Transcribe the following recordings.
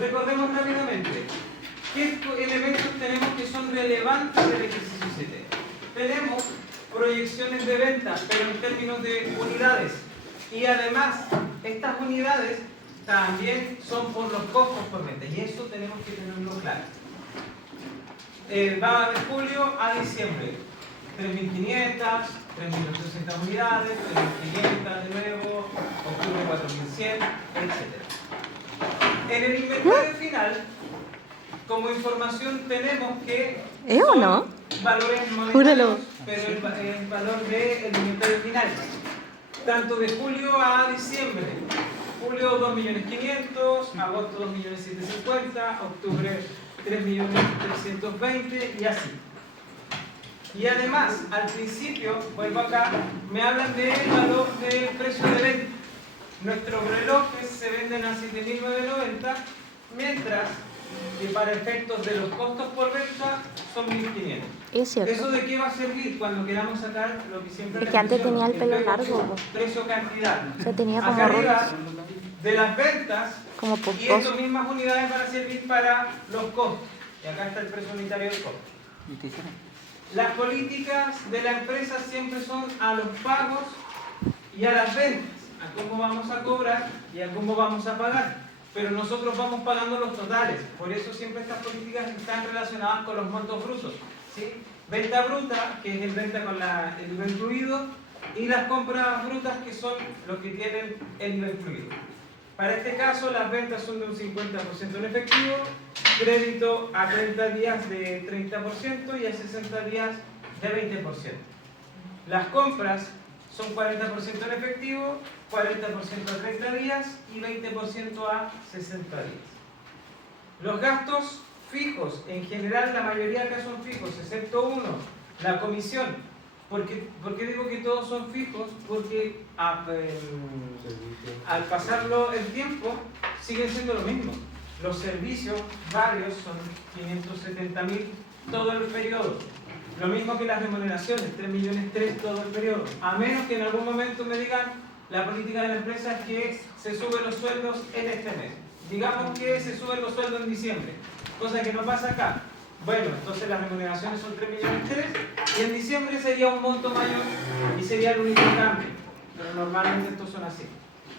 Recordemos rápidamente qué elementos tenemos que son relevantes del ejercicio 7. Tenemos proyecciones de venta, pero en términos de unidades. Y además, estas unidades también son por los costos por venta. Y eso tenemos que tenerlo claro. Va de julio a diciembre. 3.500, 3.800 unidades, 3.500 de nuevo, octubre 4.100, etc. En el inventario final, como información tenemos que ¿O no? valores monetarios, Júralo. pero el valor del inventario final. Tanto de julio a diciembre. Julio 2.500.000, agosto 2.750.000, octubre 3.320.000 y así. Y además, al principio, vuelvo acá, me hablan del valor del precio de venta. Nuestros relojes se venden a 7.990, mientras que para efectos de los costos por venta son 1.500. Es cierto. ¿Eso de qué va a servir cuando queramos sacar lo que siempre... Es que antes tenía el pelo largo. Precio-cantidad. O sea, tenía como Acá arriba, rulos. de las ventas, Como y pomposo. estas mismas unidades van a servir para los costos. Y acá está el precio unitario del costo. Las políticas de la empresa siempre son a los pagos y a las ventas, a cómo vamos a cobrar y a cómo vamos a pagar. Pero nosotros vamos pagando los totales, por eso siempre estas políticas están relacionadas con los montos brutos, ¿sí? Venta bruta, que es el venta con el IVA incluido, y las compras brutas, que son los que tienen el IVA incluido. Para este caso, las ventas son de un 50% en efectivo, crédito a 30 días de 30% y a 60 días de 20%. Las compras son 40% en efectivo, 40% a 30 días y 20% a 60 días. Los gastos fijos, en general la mayoría acá son fijos, excepto uno, la comisión. ¿Por qué digo que todos son fijos? Porque al pasarlo el tiempo siguen siendo lo mismo. Los servicios varios son 570.000 todo el periodo. Lo mismo que las remuneraciones, 3.300.000 todo el periodo. A menos que en algún momento me digan, la política de la empresa es que se suben los sueldos en este mes. Digamos que se suben los sueldos en diciembre, cosa que no pasa acá. Bueno, entonces las remuneraciones son 3.300.000 y en diciembre sería un monto mayor y sería el único cambio. Pero normalmente estos son así.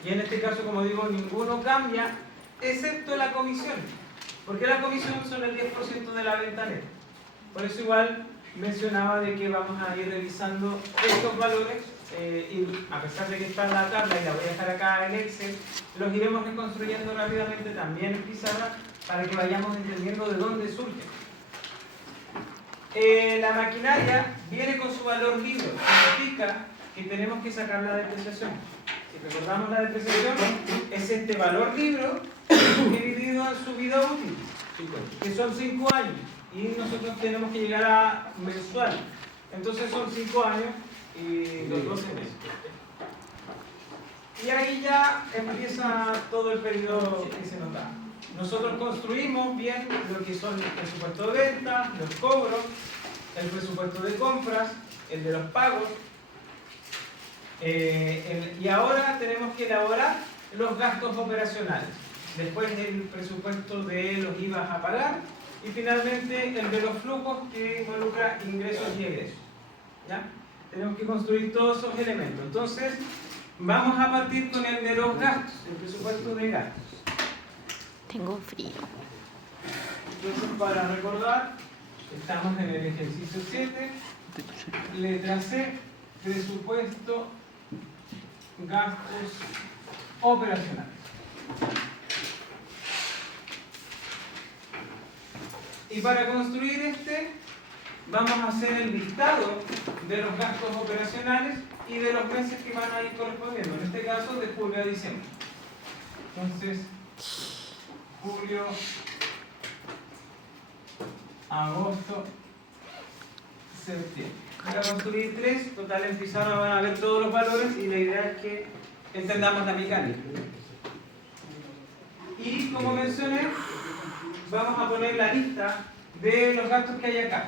Y en este caso, como digo, ninguno cambia, excepto la comisión. Porque la comisión son el 10% de la venta neta. Por eso igual mencionaba de que vamos a ir revisando estos valores y a pesar de que está en la tabla y la voy a dejar acá en Excel, los iremos reconstruyendo rápidamente también en pizarra para que vayamos entendiendo de dónde surge. La maquinaria viene con su valor libro, significa que tenemos que sacar la depreciación. Si recordamos, la depreciación es este valor libro dividido en su vida útil, que son 5 años, y nosotros tenemos que llegar a mensual. Entonces son 5 años y los 12 meses. Y ahí ya empieza todo el periodo que se nos da. Nosotros construimos bien lo que son el presupuesto de venta, los cobros, el presupuesto de compras, el de los pagos, y ahora tenemos que elaborar los gastos operacionales. Después el presupuesto de los IVA a pagar y finalmente el de los flujos, que involucra ingresos y egresos. ¿Ya? Tenemos que construir todos esos elementos. Entonces, vamos a partir con el de los gastos, el presupuesto de gastos. Tengo frío. Entonces, para recordar, estamos en el ejercicio 7, letra C, presupuesto, gastos operacionales. Y para construir este, vamos a hacer el listado de los gastos operacionales y de los meses que van a ir correspondiendo, en este caso de julio a diciembre. Entonces, julio, agosto, septiembre. Voy a construir 3, total en pizarra van a ver todos los valores y la idea es que entendamos la mecánica. Y como mencioné, vamos a poner la lista de los gastos que hay acá,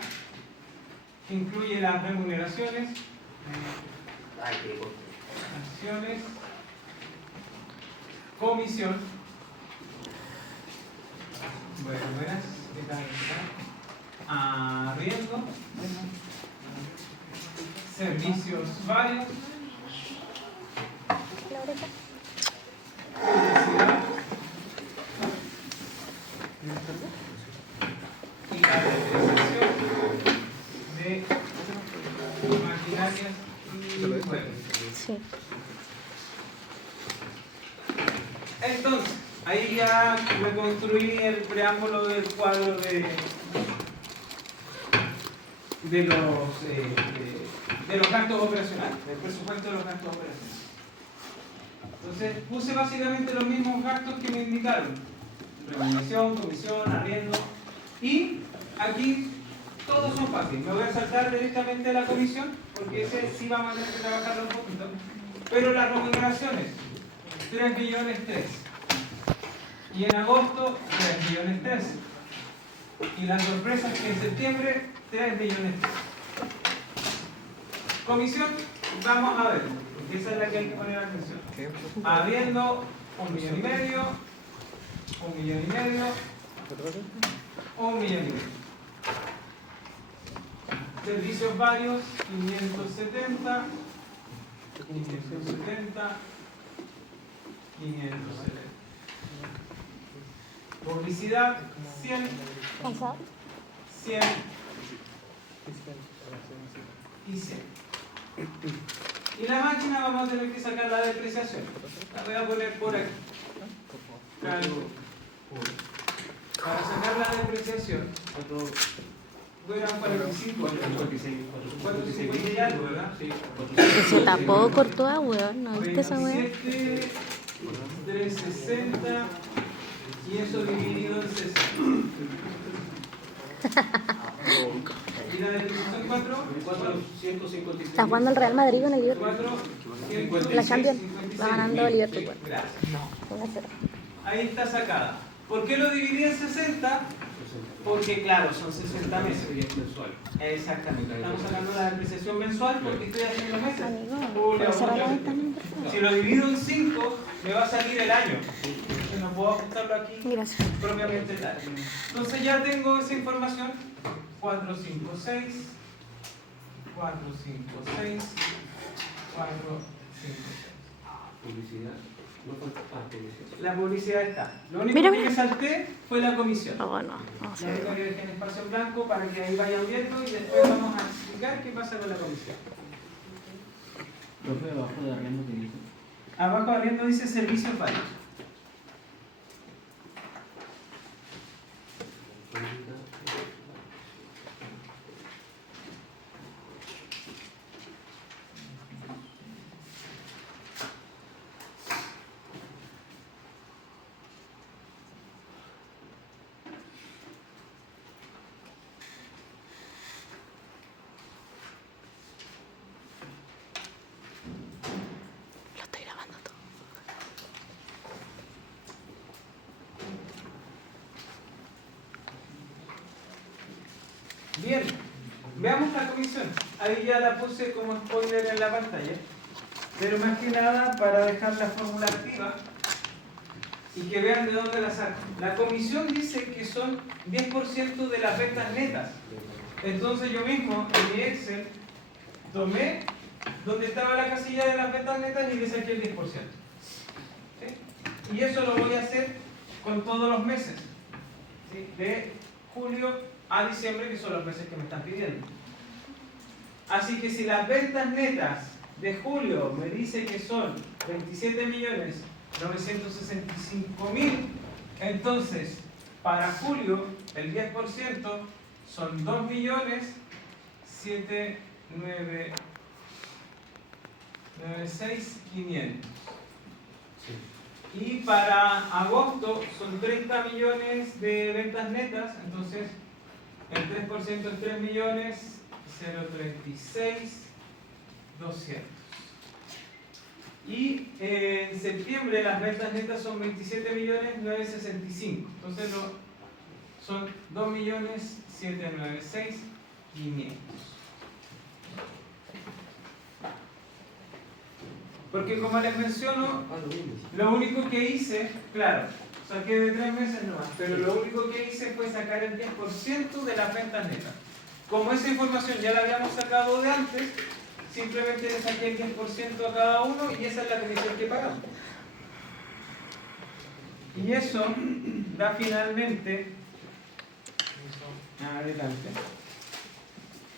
que incluye las remuneraciones, acciones, comisión, Bueno, buenas. ¿Qué tal? Arriendo. Servicios varios. Publicidad. Y la depreciación de maquinarias y juegos. Sí. Entonces, ahí ya reconstruí el preámbulo del cuadro de los gastos operacionales, del presupuesto de los gastos operacionales. Entonces, puse básicamente los mismos gastos que me indicaron: remuneración, comisión, arriendo, y aquí todos son fáciles. Me voy a saltar directamente a la comisión, porque ese sí vamos a tener que trabajarlo un poquito. Pero las remuneraciones, 3 millones 3. Y en agosto, 3 millones 3. Y las sorpresas que en septiembre, 3 millones 3. Comisión, vamos a ver, porque esa es la que hay que poner atención. Habiendo 1,5 millones, 1,5 millones, 1,5 millones. Servicios varios, 570, 570, 570. Publicidad, 100, ¿Cansado? 100 y 100. Y la máquina vamos a tener que sacar la depreciación. La voy a poner por aquí. Para sacar la depreciación, eran 45, 450 y algo, ¿verdad? Se tapó, cortó a weón, ¿no viste esa weón? 27, 360 y eso dividido en 60. ¿Y la depreciación 4? 455. Está jugando el Real Madrid con el Liverpool. 4, La Champions. Va ganando el Liverpool. Gracias. 1-0. Ahí está sacada. ¿Por qué lo dividí en 60? Porque claro, son 60 meses. Exactamente. Estamos sacando la depreciación mensual porque estoy haciendo meses. Amigo, Julio, ¿puedes cerrar la agosto. ventana, por favor? Si lo divido en 5, me va a salir el año. Entonces no puedo ajustarlo aquí Gracias. propiamente tal. Entonces ya tengo esa información. 456, 456, 456. Publicidad. No falta publicidad. La publicidad está. Lo único Mira, que mira. me salté fue la comisión. Ah, bueno, no La sé. única que dejé en espacio en blanco para que ahí vayan viendo y después vamos a explicar qué pasa con la comisión. Profe, abajo de arriendo que dice. Abajo arriendo dice servicios varios. Lo estoy grabando todo. Bien, veamos la comisión. Ahí ya la puse como spoiler en la pantalla, pero más que nada para dejar la fórmula activa y que vean de dónde la saco. La comisión dice que son 10% de las ventas netas. Entonces yo mismo en mi Excel tomé donde estaba la casilla de las ventas netas y le saqué el 10%. ¿Sí? Y eso lo voy a hacer con todos los meses, ¿sí? De julio a diciembre, que son los meses que me están pidiendo. Así que si las ventas netas de julio me dice que son 27.965.000, entonces para julio el 10% son 2.796.500. Y para agosto son 30 millones de ventas netas, entonces el 3% es 3 millones, 036, 200. Y en septiembre las ventas netas son 27 millones, 965. Entonces son 2 millones, 796, 500. Porque como les menciono, lo único que hice, claro, Saqué de 3 meses nomás, pero lo único que hice fue sacar el 10% de las ventas netas. Como esa información ya la habíamos sacado de antes, simplemente le saqué el 10% a cada uno y esa es la comisión que pagamos. Y eso da finalmente, adelante,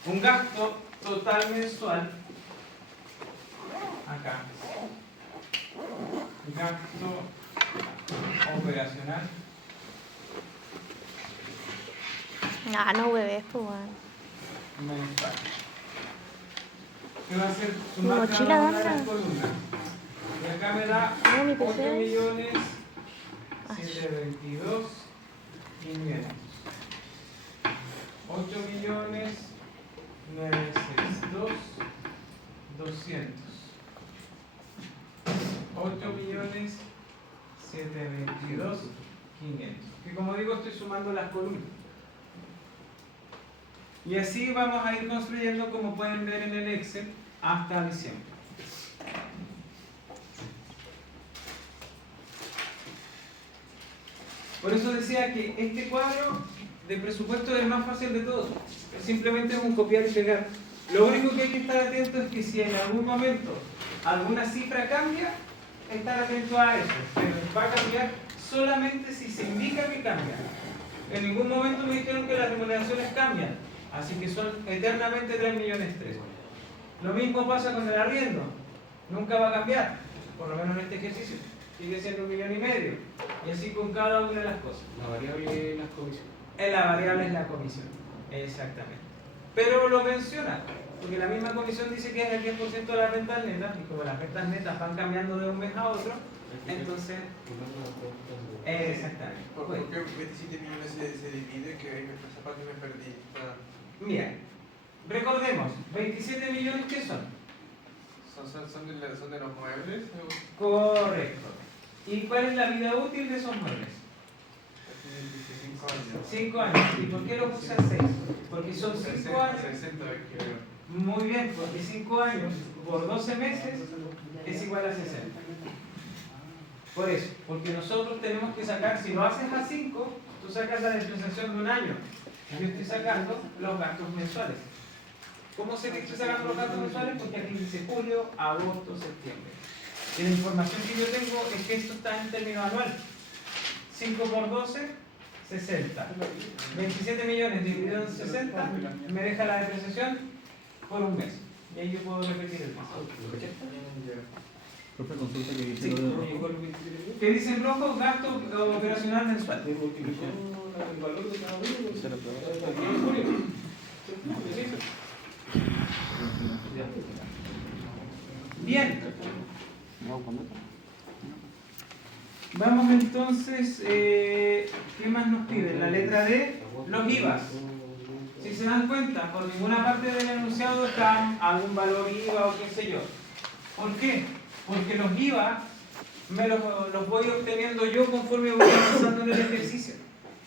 un gasto total mensual, acá, gasto operacional. Ah, no hueves, pues, weón. Mensual. Que va a ser Mi sumar mochila, cada una de ¿dónde? las columnas. Y acá me da No, mi 8 PC. millones 722 500. 8 millones 962 200. 8 millones 722 500. Que como digo, estoy sumando las columnas. Y así vamos a ir construyendo, como pueden ver en el Excel, hasta diciembre. Por eso decía que este cuadro de presupuesto es el más fácil de todos. Simplemente es un copiar y pegar. Lo único que hay que estar atento es que si en algún momento alguna cifra cambia, estar atento a eso. Pero va a cambiar solamente si se indica que cambia. En ningún momento me dijeron que las remuneraciones cambian. Así que son eternamente 3 millones 3. Lo mismo pasa con el arriendo. Nunca va a cambiar, por lo menos en este ejercicio. Sigue siendo 1,5 millones. Y así con cada una de las cosas. La variable es la comisión. La variable es la comisión. Exactamente. Pero lo menciona, porque la misma comisión dice que es el 10% de las ventas netas, y como las ventas netas van cambiando de un mes a otro, entonces... Exactamente. ¿Por qué 27 millones se divide? Que esa parte me perdí. Bien, recordemos, 27 millones, ¿qué son? ¿Son de los muebles? Correcto. ¿Y cuál es la vida útil de esos muebles? 5 años. 5 años. ¿Y por qué lo puse a 6? Porque son 5 años. 60, creo. Muy bien, porque 5 años por 12 meses es igual a 60. Por eso, porque nosotros tenemos que sacar, si lo haces a 5, tú sacas la depreciación de un año. Yo estoy sacando los gastos mensuales. ¿Cómo sé que estoy sacando los gastos mensuales? Porque aquí dice julio, agosto, septiembre. Y la información que yo tengo es que esto está en término anual. 5 por 12, 60. 27 millones dividido en 60 me deja la depreciación por un mes. Y ahí yo puedo repetir el mes. Profe, consulta que dice Sí. lo de... ¿Qué dice en rojo? Gasto operacional mensual. Se multiplicó el valor de cada uno. Se lo probó. Bien. No, ¿cómo? Vamos entonces, ¿qué más nos piden? La letra D, los IVAs. Si se dan cuenta, por ninguna parte del enunciado está algún valor IVA o qué sé yo. ¿Por qué? Porque los IVA me los voy obteniendo yo conforme voy avanzando en el ejercicio.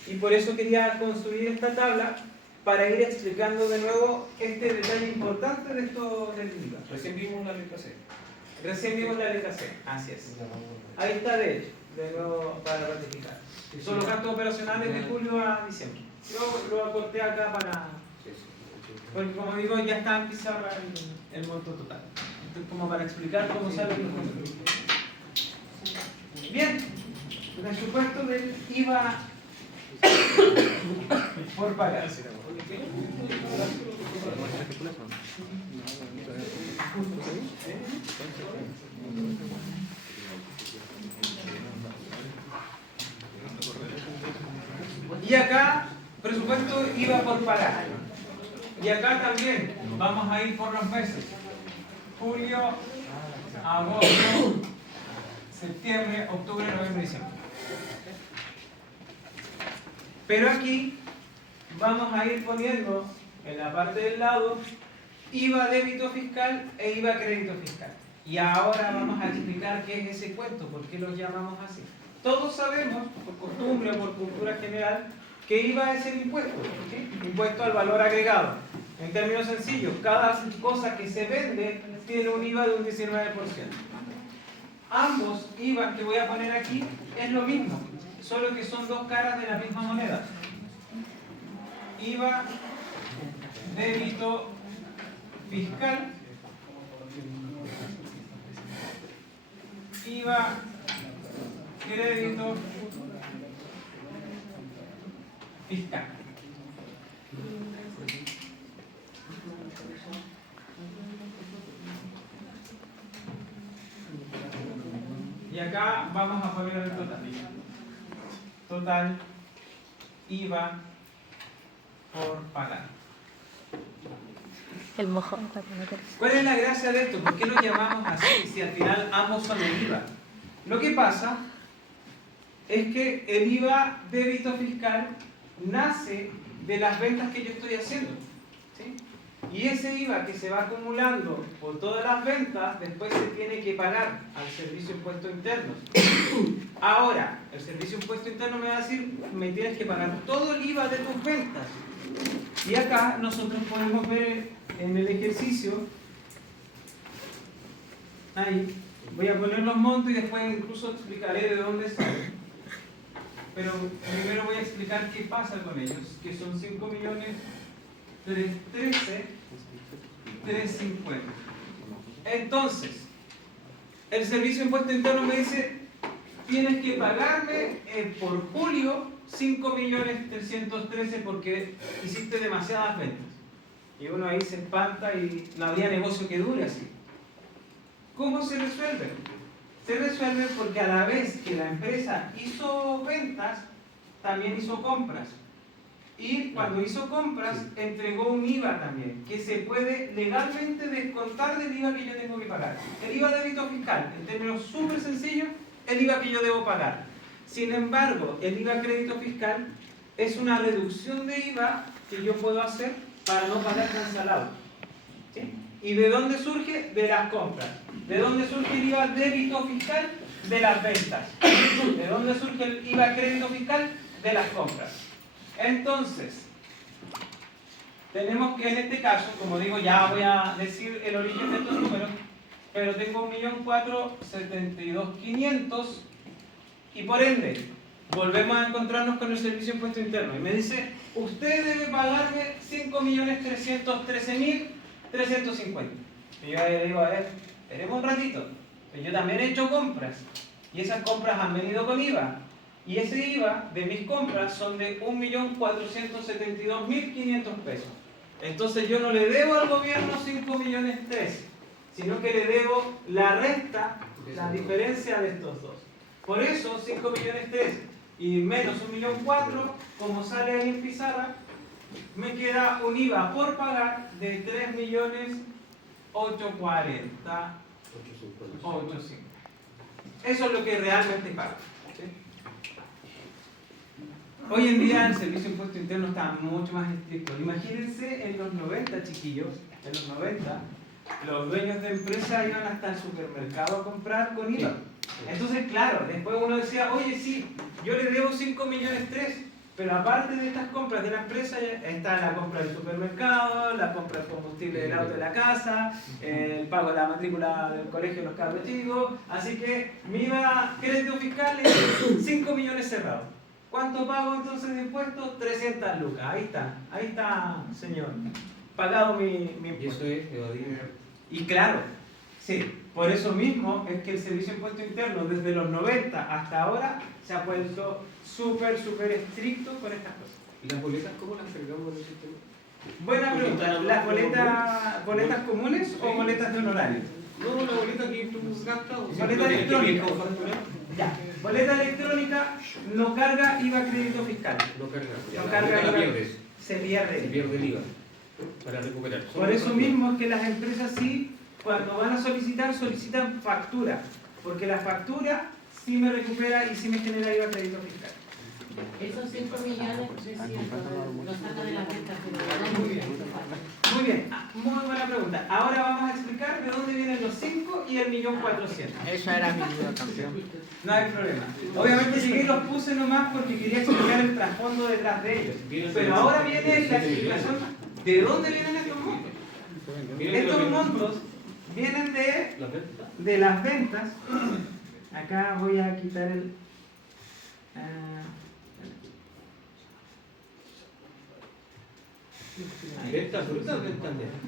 Y por eso quería construir esta tabla para ir explicando de nuevo este detalle importante de esto del IVA. Recién vimos la letra C. Recién vimos la letra C, así es. Ahí está de hecho, de nuevo para ratificar. Son los gastos operacionales de julio a diciembre. Yo lo acorté acá para... Porque como digo, ya está en pizarra el monto total. Entonces, como para explicar cómo salen los montos. Bien, presupuesto del IVA por pagar. Y acá, presupuesto IVA por pagar. Y acá también vamos a ir por los meses. Julio, agosto, septiembre, octubre, noviembre, diciembre. Pero aquí vamos a ir poniendo en la parte del lado IVA débito fiscal e IVA crédito fiscal. Y ahora vamos a explicar qué es ese cuento, por qué los llamamos así. Todos sabemos, por costumbre o por cultura general, que IVA es el impuesto, ¿sí? Impuesto al valor agregado. En términos sencillos, cada cosa que se vende tiene un IVA de un 19%. Ambos IVA que voy a poner aquí es lo mismo, solo que son dos caras de la misma moneda. IVA, débito fiscal, IVA, crédito fiscal. Y acá vamos a poner el total. Total IVA por pagar. El mojón para meter. ¿Cuál es la gracia de esto? ¿Por qué lo llamamos así si al final ambos son el IVA? Lo que pasa es que el IVA débito fiscal nace de las ventas que yo estoy haciendo, ¿sí? Y ese IVA que se va acumulando por todas las ventas, después se tiene que pagar al Servicio de Impuestos Internos. Ahora, el Servicio de Impuestos Internos me va a decir, me tienes que pagar todo el IVA de tus ventas. Y acá nosotros podemos ver en el ejercicio, ahí, voy a poner los montos y después incluso explicaré de dónde salen. Pero primero voy a explicar qué pasa con ellos, que son 5.313.350. Entonces, el Servicio de Impuestos Internos me dice, tienes que pagarme por julio 5.313.000 porque hiciste demasiadas ventas. Y uno ahí se espanta y no habría negocio que dure así. ¿Cómo se resuelve? Se resuelve porque a la vez que la empresa hizo ventas, también hizo compras. Y cuando hizo compras, entregó un IVA también, que se puede legalmente descontar del IVA que yo tengo que pagar. El IVA débito fiscal, en términos súper sencillos, el IVA que yo debo pagar. Sin embargo, el IVA crédito fiscal es una reducción de IVA que yo puedo hacer para no pagar cancelado. ¿Sí? ¿Y de dónde surge? De las compras. ¿De dónde surge el IVA débito fiscal? De las ventas. ¿De dónde surge el IVA crédito fiscal? De las compras. Entonces, tenemos que en este caso, como digo, ya voy a decir el origen de estos números, pero tengo 1.472.500 y por ende, volvemos a encontrarnos con el Servicio de Impuestos Internos y me dice, usted debe pagarme 5.313.350. Y yo le digo, a ver, esperemos un ratito, yo también he hecho compras y esas compras han venido con IVA. Y ese IVA de mis compras son de 1.472.500 pesos. Entonces yo no le debo al gobierno 5.300.000, sino que le debo la resta, la diferencia de estos dos. Por eso 5.300.000 y menos 1.400.000, como sale ahí en pizarra, me queda un IVA por pagar de 3.840.850. Eso es lo que realmente pago. Hoy en día el Servicio de Impuestos Internos está mucho más estricto. Imagínense en los 90, chiquillos, en los 90, los dueños de empresas iban hasta el supermercado a comprar con IVA. Entonces, claro, después uno decía, oye, sí, yo le debo 5.300.000, pero aparte de estas compras de la empresa está la compra del supermercado, la compra del combustible del auto de la casa, el pago de la matrícula del colegio de los cabros chicos. Así que mi IVA crédito fiscal es 5 millones cerrados. ¿Cuánto pago entonces de impuestos? 300 lucas. Ahí está, señor. Pagado mi impuesto. Y eso es evadir. Y claro, sí, por eso mismo es que el Servicio de Impuestos Internos desde los 90 hasta ahora se ha puesto súper estricto con estas cosas. ¿Y las boletas cómo las cargamos en el sistema? Buena pregunta. ¿Las boletas comunes o boletas de honorario? No, la boleta que tú gastas. Boleta electrónica. Ya. Boleta electrónica no carga IVA crédito fiscal. No carga. No carga la IVA. pierdes. Se pierde. Se pierde el IVA para recuperar. Por eso mismo es que las empresas sí, cuando van a solicitan factura. Porque la factura sí me recupera y sí me genera IVA crédito fiscal. Esos 5.300.000 los saca de la cuenta, pero Muy bien. Muy bien, muy buena pregunta. Ahora vamos a explicar de dónde vienen los 5 y el 1.400.000. Esa era mi duda, campeón. No hay problema. Obviamente llegué y los puse nomás porque quería explicar el trasfondo detrás de ellos. Pero ahora viene la explicación de dónde vienen estos montos. Estos montos vienen de las ventas. Acá voy a quitar el... ¿Ventas brutas o ventas netas?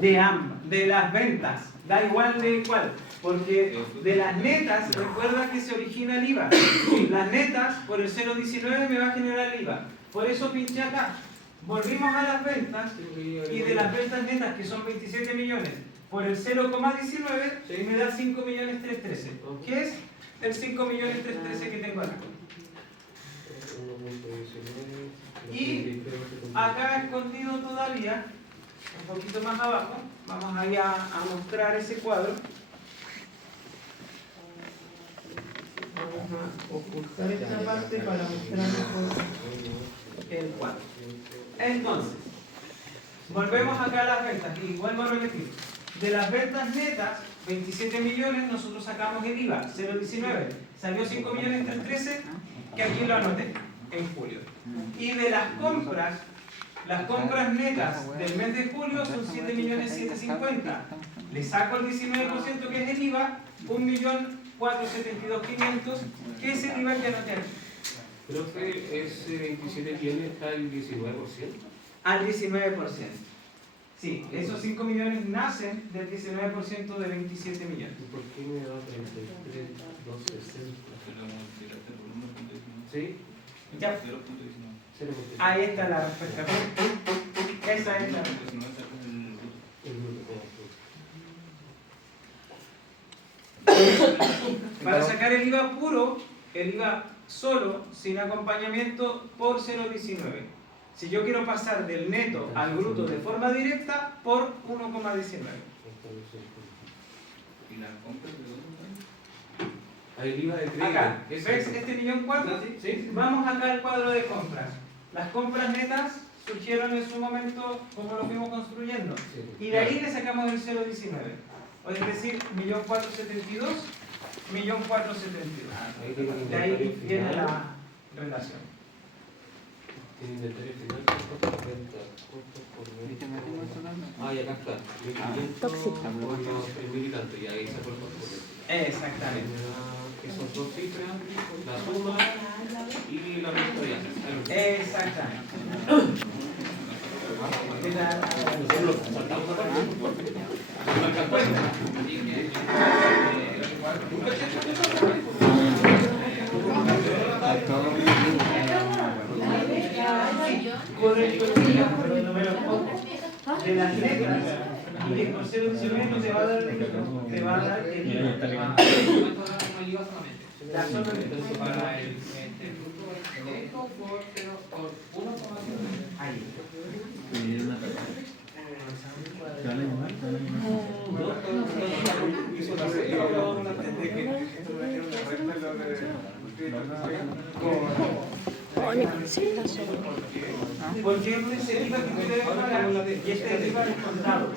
De ambas, de las ventas, da igual de cuál, porque de las netas, recuerda que se origina el IVA. Las netas, por el 0,19 me va a generar el IVA. Por eso pinché acá. Volvimos a las ventas y de las ventas netas, que son 27 millones, por el 0,19 me da 5.313.000. ¿Qué es el 5.313.000 que tengo acá? Y acá escondido todavía, un poquito más abajo, vamos ahí a mostrar ese cuadro. Vamos a ocultar esta parte para mostrar mejor el cuadro. Entonces, volvemos acá a las ventas y vuelvo a repetir. De las ventas netas, 27 millones, nosotros sacamos el IVA, 0,19. Salió 5.313.000, que aquí lo anoté, en julio. Y de las compras netas del mes de julio son 7.750.000. Le saco el 19% que es el IVA, 1.472.500, que es el IVA que anoté aquí. Profe, ese 27 millones está el 19%. Al 19%. Sí, esos 5 millones nacen del 19% de 27 millones. ¿Y por qué me da 33,260? ¿Sí? Ya. Ahí está la respuesta. Esa es la respuesta. Para sacar el IVA puro, el IVA solo, sin acompañamiento, por 0,19. Si yo quiero pasar del neto al bruto de forma directa, por 1,19. ¿Y las compras de dónde? Ahí el IVA de crédito. Acá, ¿ves este 1.400.000? Sí. Vamos acá al cuadro de compras. Las compras netas surgieron en su momento como lo fuimos construyendo. Y de ahí le sacamos el 0,19. Es decir, 1.472.000, 1.472.000. De ahí viene la relación. El inventario final, costos por venta, costos por venta. Ah, y acá está. 1.500 Tóxica. por los 3.000 y tanto, y ahí se acuerda por venta. Exactamente. Que son dos cifras, la suma y la resta. Exactamente. Nosotros lo saltamos a parte. No alcanzó. Nunca he hecho eso. Correcto, pero no me lo pongo. De las letras, y que por 0,19 no te va a dar el IVA, te va a dar el IVA. La solamente. Para el Ahí. Porque este es el IVA que tú debes pagar y este es el IVA descontado. ¿Por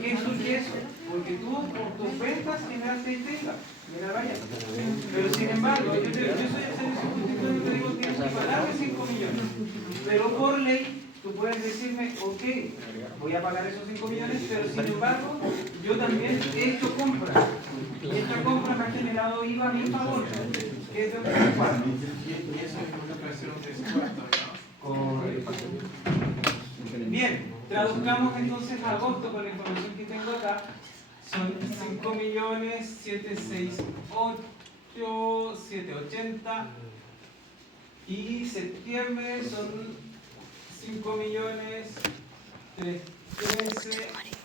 qué surge eso? Porque tú por tus ventas generaste este IVA. Mira, vaya. Pero sin embargo, yo soy el servicio público y te digo que tienes que pagarme 5 millones. Pero por ley, tú puedes decirme, ok, voy a pagar esos 5 millones, pero sin embargo, yo también he hecho compras. Y esta compra me ha generado IVA a mi favor, que es de otro cuarto. Y eso es una operación de descuento, ¿no? Bien, traduzcamos entonces a agosto con la información que tengo acá. Son 5.768.780 y septiembre son 5.313.000.